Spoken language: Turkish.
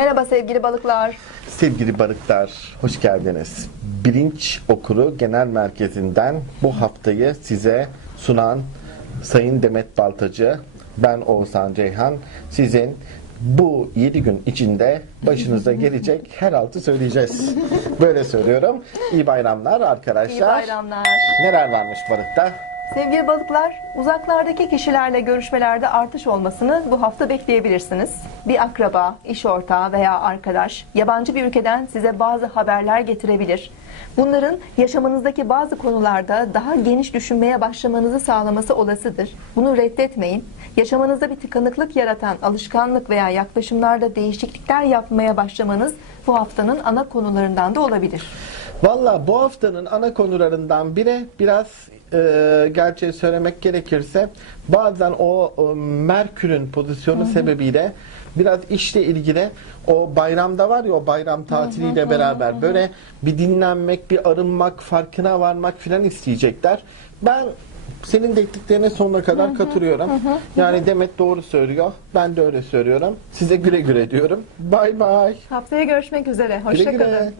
Merhaba sevgili balıklar. Sevgili balıklar, hoş geldiniz. Bilinç Okuru Genel Merkezi'nden bu haftayı size sunan Sayın Demet Baltacı, ben Oğuzhan Ceyhan, sizin bu 7 gün içinde başınıza gelecek her altı söyleyeceğiz. Böyle söylüyorum. İyi bayramlar arkadaşlar. İyi bayramlar. Neler varmış balıkta? Sevgili balıklar, uzaklardaki kişilerle görüşmelerde artış olmasını bu hafta bekleyebilirsiniz. Bir akraba, iş ortağı veya arkadaş yabancı bir ülkeden size bazı haberler getirebilir. Bunların yaşamınızdaki bazı konularda daha geniş düşünmeye başlamanızı sağlaması olasıdır. Bunu reddetmeyin. Yaşamınızda bir tıkanıklık yaratan alışkanlık veya yaklaşımlarda değişiklikler yapmaya başlamanız bu haftanın ana konularından da olabilir. Valla bu haftanın ana konularından biri biraz e, gerçeği söylemek gerekirse bazen o e, Merkür'ün pozisyonu sebebiyle biraz işle ilgili o bayramda var ya o bayram tatiliyle beraber böyle bir dinlenmek, bir arınmak, farkına varmak filan isteyecekler. Ben senin dediklerine sonuna kadar katılıyorum. Yani Demet doğru söylüyor. Ben de öyle söylüyorum. Size güle güle diyorum. Bay bay. Haftaya görüşmek üzere. Hoşçakalın.